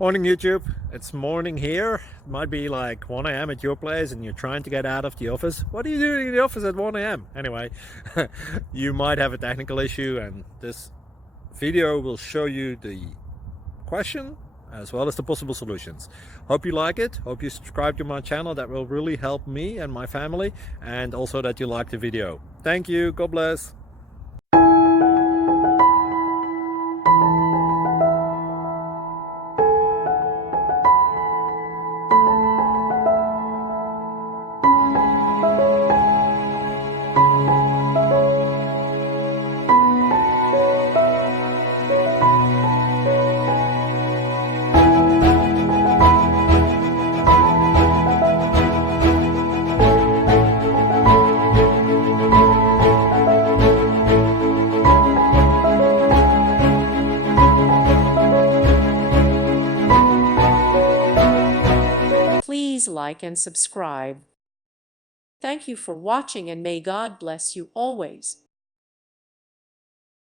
Morning YouTube, it's morning here. It might be like 1 a.m. at your place and you're trying to get out of the office. What are you doing in the office at 1 a.m.? Anyway, you might have a technical issue and this video will show you the question as well as the possible solutions. Hope you like it, hope you subscribe to my channel. That will really help me and my family, and also that you like the video. Thank you, God bless. Please like and subscribe. Thank you for watching and may God bless you always.